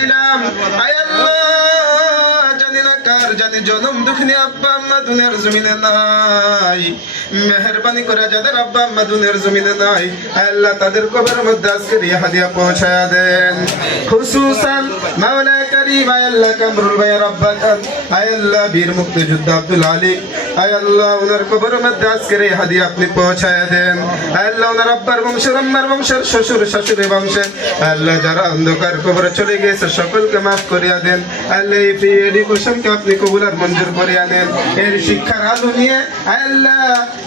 চাইলাম আয় আল্লাহ জানি না কার জানি জনম দুঃখিনী আব্বা আম্মা দুনিয়ার জমিনে নাই মেহেরবানি করে যাদের আব্বা আম্মা দুনিয়ার জমিনে নাই আয় আল্লাহ তাদের কবরের মধ্যে আজকের এই হাদিয়া পৌঁছায়া দেন খুসুসান মাওলা কারীম আয় আল্লাহ কামরুল ভাই রব্বাকান আয় আল্লাহ বীর মুক্তিযোদ্ধা আব্দুল আলী আয় আল্লাহ ওনার কবরের মধ্যে আজকের এই হাদিয়া আপনি পৌঁছায়া দেন আয় আল্লাহ ওনার আব্বার বংশের আম্মার বংশের শ্বশুর শাশুড়ি বংশের আল্লাহ যারা অন্ধকার কবরে চলে গিয়েছে সকলকে মাফ করিয়া দেন আল্লাহ এই ফ্রি এডুকেশনকে আপনি কবুল আর মঞ্জুর করিয়া নেন এর শিক্ষার আলো নিয়ে আয় আল্লাহ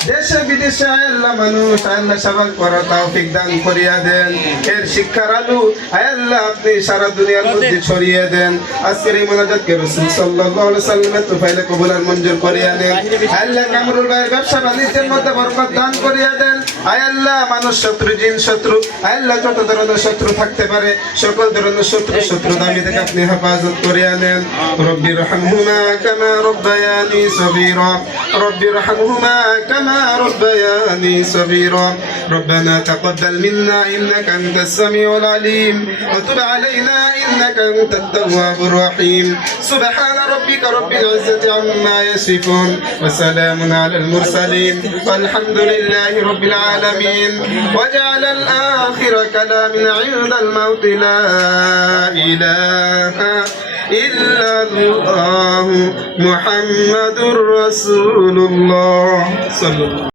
দেশে বিদেশে আয় আল্লাহ মানুষ আয় আল্লাহ সবার করার তৌফিক দান করিয়া দেন এর শিক্ষার আলো আয় আল্লাহ আপনি সারা দুনিয়ার মধ্যে ছড়িয়ে দেন আজকের এই মোনাজাতকে রাসূল সাল্লাল্লাহু আলাইহি সাল্লামের তোফাইলে কবুল আর মঞ্জুর করিয়া নেন আল্লাহ কামরুল ভাইয়ের ব্যবসা বাণিজ্যের মধ্যে বরকত দান করিয়া দেন আয় আল্লাহ মানুষ শত্রু জিন শত্রু আয় আল্লাহ যত ধরনের শত্রু থাকতে পারে সকল ধরনের শত্রু দামি থেকে আপনি হেফাজত করিয়া নেন রব্বির রহমহুমা কামা রব্বায়ানি সগীরা রব্বির রহমহুমা কামা রব্বায়ানি সগীরা ربنا تقبل منا إنك أنت السميع العليم وتب علينا إنك أنت التواب الرحيم سبحان ربك رب العزة عما يصفون وسلام على المرسلين والحمد لله رب العالمين وجعل الآخر كلامنا عند الموت لا إله إلا الله محمد رسول الله صلى الله